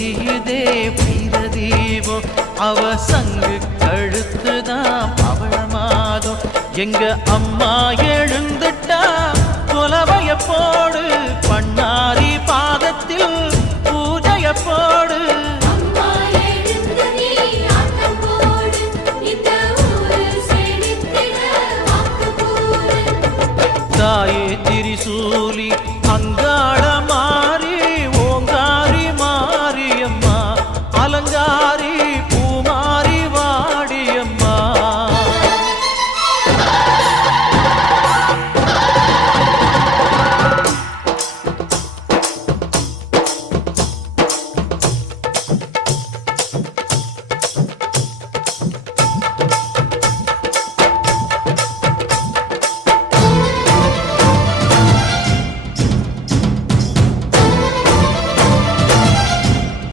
எரியுதே வீரதீபம் அவ சங்கு கழுத்துதான் பவழமாதம் எங்க அம்மா எழுந்துட்டா கொலவைய போடு